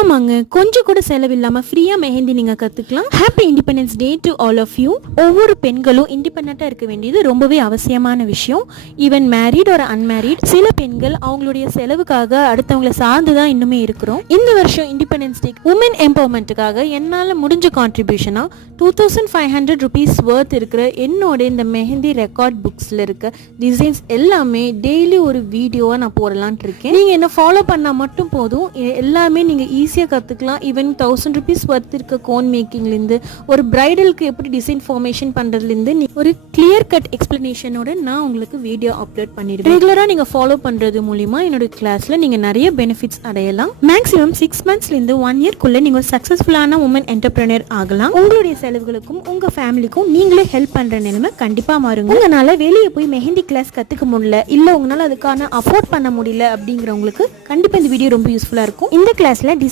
ஆமாங்க, கொஞ்சம் கூட செலவில்லாம ஃப்ரீயா மெஹந்தி நீங்க கத்துக்கலாம். Happy independence day to all of you. ஒவ்வொரு பெண்களும் இண்டிபெண்டா இருக்க வேண்டியது ரொம்பவே அவசியமான விஷயம். ஈவன் மேரிட் ஒரு அன்மேரிட், சில பெண்கள் அவங்களுடைய செலவுக்காக அடுத்தவங்களை சார்ந்து தான் இன்னுமே இருக்கிறோம். இந்த வருஷம் இண்டிபெண்டன்ஸ் டே உமன் எம்பவர்மெண்ட்டுக்காக என்னால் முடிஞ்ச கான்ட்ரிபியூஷனா 2500 rupees worth இருக்கிற என்னோட இந்த மெஹந்தி ரெக்கார்ட் புக்ஸில் இருக்க டிசைன்ஸ் எல்லாமே டெய்லி ஒரு வீடியோவாக நான் போடலான்ட்டு இருக்கேன். நீங்கள் என்ன ஃபாலோ பண்ணால் மட்டும் போதும், எல்லாமே நீங்கள் ஈஸியாக கற்றுக்கலாம். ஈவன் 1000 rupees worth இருக்க கோன் மேக்கிங்லேருந்து ஒரு பிரைடலுக்கு எப்படி டிசைன் ஃபார்மேஷன் பண்ணுறதுலேருந்து ஒரு கிளியர் கட் எக்ஸ்பிளனேஷனோட நான் உங்களுக்கு வீடியோ அப்லோட் பண்ணிடுவேன். ரெகுலராக நீங்கள் ஃபாலோ பண்ணுறது மூலிமா என்னோட கிளாஸில் நீங்கள் நிறைய பெனிஃபிட்ஸ் அடையலாம். மேக்ஸிமம் 6 monthsலேருந்து 1 yearக்குள்ளே நீங்கள் சக்ஸஸ்ஃபுல்லான உமன் என்டர்பிரனர் ஆகலாம். உங்களுடைய செலவுகளுக்கும் உங்கள் ஃபேமிலிக்கும் நீங்களே ஹெல்ப் பண்ணுற நிலைமை கண்டிப்பாக மாறுங்க. உங்களால் வெளியே போய் மெஹந்தி கிளாஸ் கற்றுக்க முடியல, இல்லை உங்களால் அதுக்கான அஃபோர்ட் பண்ண முடியல அப்படிங்கிறவங்களுக்கு கண்டிப்பாக இந்த வீடியோ ரொம்ப யூஸ்ஃபுல்லாக இருக்கும். இந்த கிளாஸில் டிசைன்